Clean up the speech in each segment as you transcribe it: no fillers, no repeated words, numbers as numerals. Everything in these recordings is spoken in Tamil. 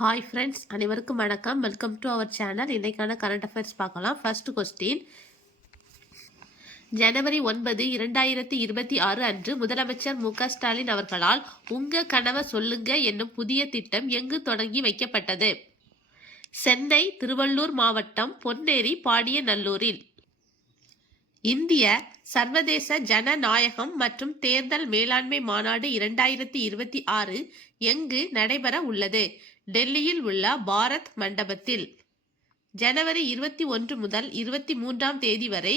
ஹாய் ஃப்ரெண்ட்ஸ், அனைவருக்கும் வணக்கம். Welcome to our channel. இன்றைக்கான கரண்ட் அஃபேர்ஸ் பார்க்கலாம். First question. ஜனவரி 9, 2026 அன்று முதலமைச்சர் மு.க.ஸ்டாலின் அவர்களால் உங்க கனவை சொல்லுங்க என்னும் புதிய திட்டம் எங்கு தொடங்கி வைக்கப்பட்டது? சென்னை, திருவள்ளூர் மாவட்டம், பொன்னேரி, பாடியநல்லூரில். இந்திய சர்வதேச ஜனநாயகம் மற்றும் தேர்தல் மேலாண்மை மாநாடு 2026 எங்கு நடைபெற உள்ளது? டெல்லியில் உள்ள பாரத் மண்டபத்தில். ஜனவரி 21 முதல் 23ஆம் தேதி வரை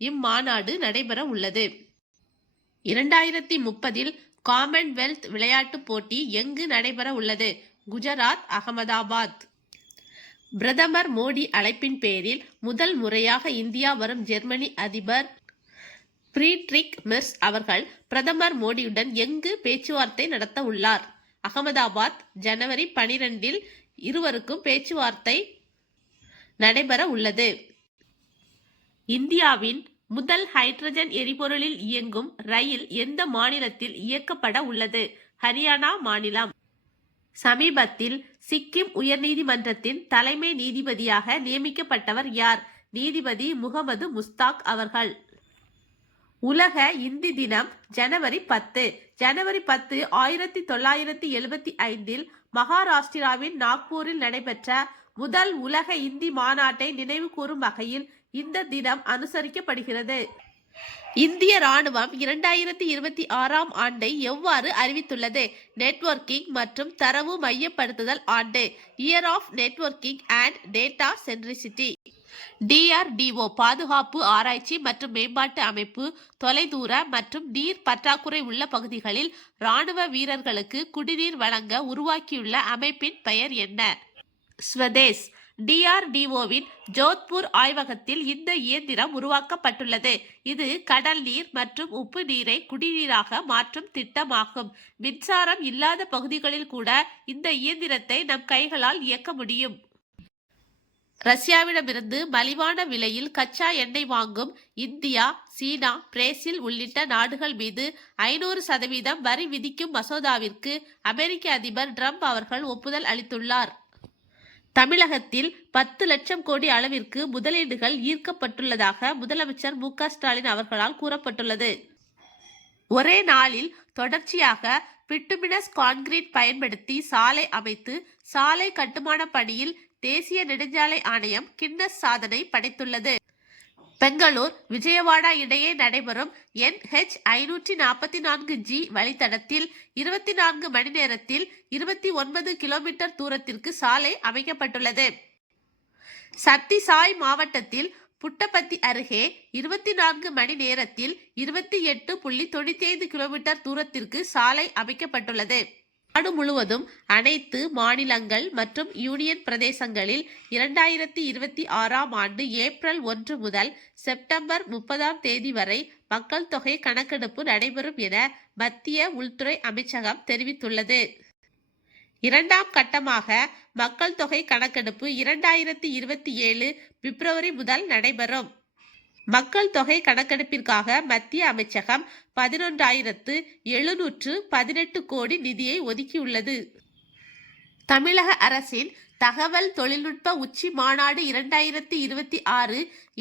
இம்மாநாடு நடைபெற உள்ளது. 2030இல் காமன்வெல்த் விளையாட்டுப் போட்டி எங்கு நடைபெற உள்ளது? குஜராத், அகமதாபாத். பிரதமர் மோடி அழைப்பின் பேரில் முதல் முறையாக இந்தியா வரும் ஜெர்மனி அதிபர் ஃப்ரீட்ரிக் மெர்ஸ் அவர்கள் பிரதமர் மோடியுடன் எங்கு பேச்சுவார்த்தை நடத்த உள்ளார்? அகமதாபாத். ஜனவரி 12இல் இருவருக்கும் பேச்சுவார்த்தை நடைபெற உள்ளது. இந்தியாவின் முதல் ஹைட்ரஜன் எரிபொருளில் இயங்கும் ரயில் எந்த மாநிலத்தில் இயக்கப்பட உள்ளது? ஹரியானா மாநிலம். சமீபத்தில் சிக்கிம் உயர்நீதிமன்றத்தின் தலைமை நீதிபதியாக நியமிக்கப்பட்டவர் யார்? நீதிபதி முகமது முஸ்தாக் அவர்கள். உலக இந்தி தினம் ஜனவரி 10. ஜனவரி 10, 1975இல் மகாராஷ்டிராவின் நாக்பூரில் நடைபெற்ற முதல் உலக இந்தி மாநாட்டை நினைவு கூறும் வகையில் இந்த தினம் அனுசரிக்கப்படுகிறது. இந்திய ராணுவம் 2026ஆம் ஆண்டை எவ்வாறு அறிவித்துள்ளது? நெட்வொர்க்கிங் மற்றும் தரவு மையப்படுத்துதல் ஆண்டு. Year of networking and data centricity. DRDO பாதுகாப்பு ஆராய்ச்சி மற்றும் மேம்பாட்டு அமைப்பு தொலைதூர மற்றும் நீர் பற்றாக்குறை உள்ள பகுதிகளில் ராணுவ வீரர்களுக்கு குடிநீர் வழங்க உருவாக்கியுள்ள அமைப்பின் பெயர் என்ன? ஸ்வதேஷ். DRDOவின் ஜோத்பூர் ஆய்வகத்தில் இந்த இயந்திரம் உருவாக்கப்பட்டுள்ளது. இது கடல் நீர் மற்றும் உப்பு நீரை குடிநீராக மாற்றும் திட்டமாகும். மின்சாரம் இல்லாத பகுதிகளில் கூட இந்த இயந்திரத்தை நம் கைகளால் இயக்க முடியும். ரஷ்யாவிடமிருந்து மலிவான விலையில் கச்சா எண்ணெய் வாங்கும் இந்தியா, சீனா, பிரேசில் உள்ளிட்ட நாடுகள் மீது 500% வரி விதிக்கும் மசோதாவிற்கு அமெரிக்க அதிபர் டிரம்ப் அவர்கள் ஒப்புதல் அளித்துள்ளார். தமிழகத்தில் 10 லட்சம் கோடி அளவிற்கு முதலீடுகள் ஈர்க்கப்பட்டுள்ளதாக முதலமைச்சர் மு.க.ஸ்டாலின் அவர்களால் கூறப்பட்டுள்ளது. ஒரே நாளில் தொடர்ச்சியாக பிட்டுமினஸ் கான்கிரீட் பயன்படுத்தி சாலை அமைத்து சாலை கட்டுமான பணியில் தேசிய நெடுஞ்சாலை ஆணையம் கின்னஸ் சாதனை படைத்துள்ளது. பெங்களூர், விஜயவாடா இடையே நடைபெறும் NH 544G வழித்தடத்தில் 24 மணி நேரத்தில் 29 கிலோமீட்டர் தூரத்திற்கு சாலை அமைக்கப்பட்டுள்ளது. சத்திசாய் மாவட்டத்தில் புட்டபர்த்தி அருகே 24 மணி நேரத்தில் 28.95 கிலோமீட்டர் தூரத்திற்கு சாலை அமைக்கப்பட்டுள்ளது. நாடு முழுவதும் அனைத்து மாநிலங்கள் மற்றும் யூனியன் பிரதேசங்களில் 2026ஆம் ஆண்டு ஏப்ரல் 1 முதல் செப்டம்பர் 30ஆம் தேதி வரை மக்கள் தொகை கணக்கெடுப்பு நடைபெறும் என மத்திய உள்துறை அமைச்சகம் தெரிவித்துள்ளது. இரண்டாம் கட்டமாக மக்கள் தொகை கணக்கெடுப்பு 2027 பிப்ரவரி முதல் நடைபெறும். மக்கள் தொகை கணக்கெடுப்பிற்காக மத்திய அமைச்சகம் 11,718 கோடி நிதியை ஒதுக்கியுள்ளது. தமிழக அரசின் தகவல் தொழில்நுட்ப உச்சி மாநாடு 2026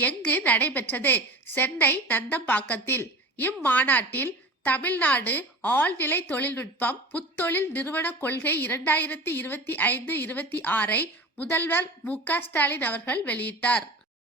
எங்கு நடைபெற்றது? சென்னை நந்தம்பாக்கத்தில். இம்மாநாட்டில் தமிழ்நாடு ஆழ்நிலை தொழில்நுட்பம் புத்தொழில் நிறுவன கொள்கை 2025-26 முதல்வர் மு.க.ஸ்டாலின் அவர்கள் வெளியிட்டார்.